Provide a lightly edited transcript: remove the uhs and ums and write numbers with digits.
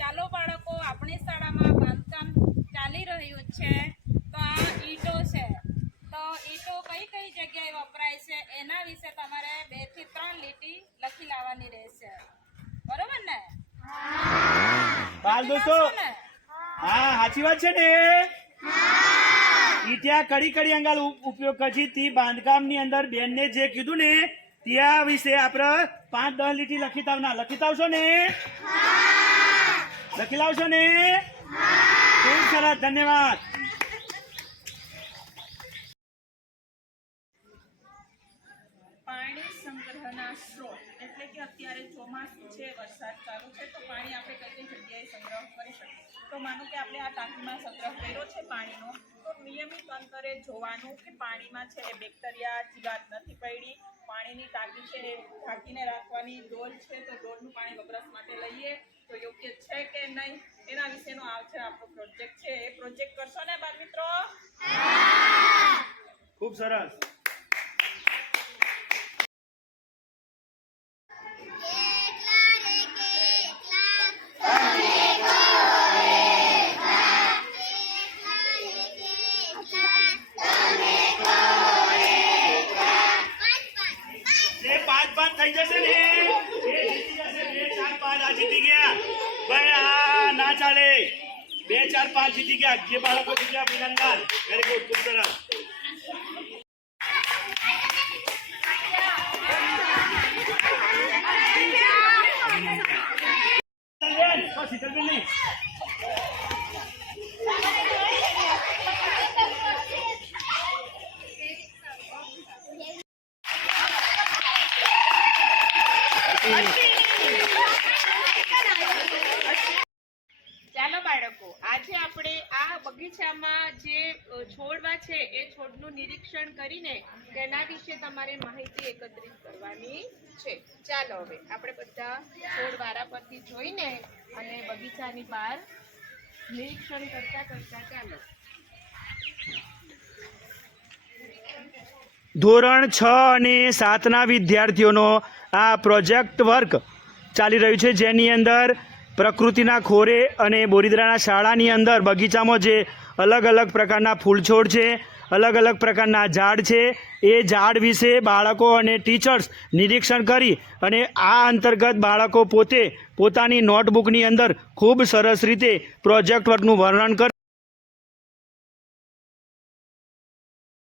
ચાલો બાળકો, આપણી શાળામાં બાંધકામ ચાલી રહ્યું છે. તો આ ઈંટો છે, તો ઈંટો કઈ કઈ જગ્યાએ વપરાય છે એના વિશે તમારે 2 થી 3 લીટી લખી લાવવાની રહેશે. બરોબર ને? બાલ દોસ્તો, હા સાચી વાત છે ને. ઈટ્યા કડી કડી અંગાલ ઉપયોગ કરી તી બાંધકામ ની અંદર બેન ને જે કીધું ને ત્યાં વિશે આપણે 5-10 લીટી લખી લાવશો ને? લખી લાવશો ને? ખૂબ સરસ, ધન્યવાદ. પાણી સંગ્રહના સ્ત્રોત એટલે કે અત્યારે ચોમાસું છે, વરસાદ ચાલુ છે, તો પાણી આપણે કઈ કઈ જગ્યાએ સંગ્રહ કરી શકીએ. તો માનો કે આપણે આ ટાંકીમાં સંગ્રહ કર્યો છે પાણીનો, તો નિયમિત અંતરે જોવાનું કે પાણીમાં છે બેક્ટેરિયા જીવાત નથી પડી. પાણીની ટાંકી છે એ ઢાંકીને રાખવાની. ડોલ છે તો ડોલનું પાણી વપરાશ માટે લઈએ તો યોગ્ય છે કે નહીં, એના વિશેનો આ છે આપણો પ્રોજેક્ટ છે. એ પ્રોજેક્ટ કરશો ને બાળ મિત્રો? ખૂબ સરસ. થઈ જશે ને, એ જીતી જશે. 2, 4, 5 આ જીતી ગયા ભાઈ. આ ના ચાલે. 2, 4, 5 જીતી ગયા. જે બાળકો જીત્યા અભિનંદન. વેરી ગુડ, ખૂબ સરસ. શીતલબેન નહીં. ચાલો બાળકો, આજે આપણે આ બગીચામાં જે છોડવા છે એ છોડનું નિરીક્ષણ કરીને તેના વિશે તમારે માહિતી એકત્રિત કરવાની છે. ચાલો હવે આપણે બધા છોડ વારા પરથી જોઈને અને બગીચાની બહાર નિરીક્ષણ કરતા ચાલો. ધોરણ 6 અને 7ના વિદ્યાર્થીઓનો આ પ્રોજેક્ટ વર્ક ચાલી રહ્યું છે, જેની અંદર પ્રકૃતિના ખોરે અને બોરીદરાના શાળાની અંદર બગીચામાં જે અલગ અલગ પ્રકારના ફૂલ છોડ છે, અલગ અલગ પ્રકારના ઝાડ છે, એ ઝાડ વિશે બાળકો અને ટીચર્સ નિરીક્ષણ કરી અને આ અંતર્ગત બાળકો પોતે પોતાની નોટબુકની અંદર ખૂબ સરસ રીતે પ્રોજેક્ટ વર્કનું વર્ણન કરે.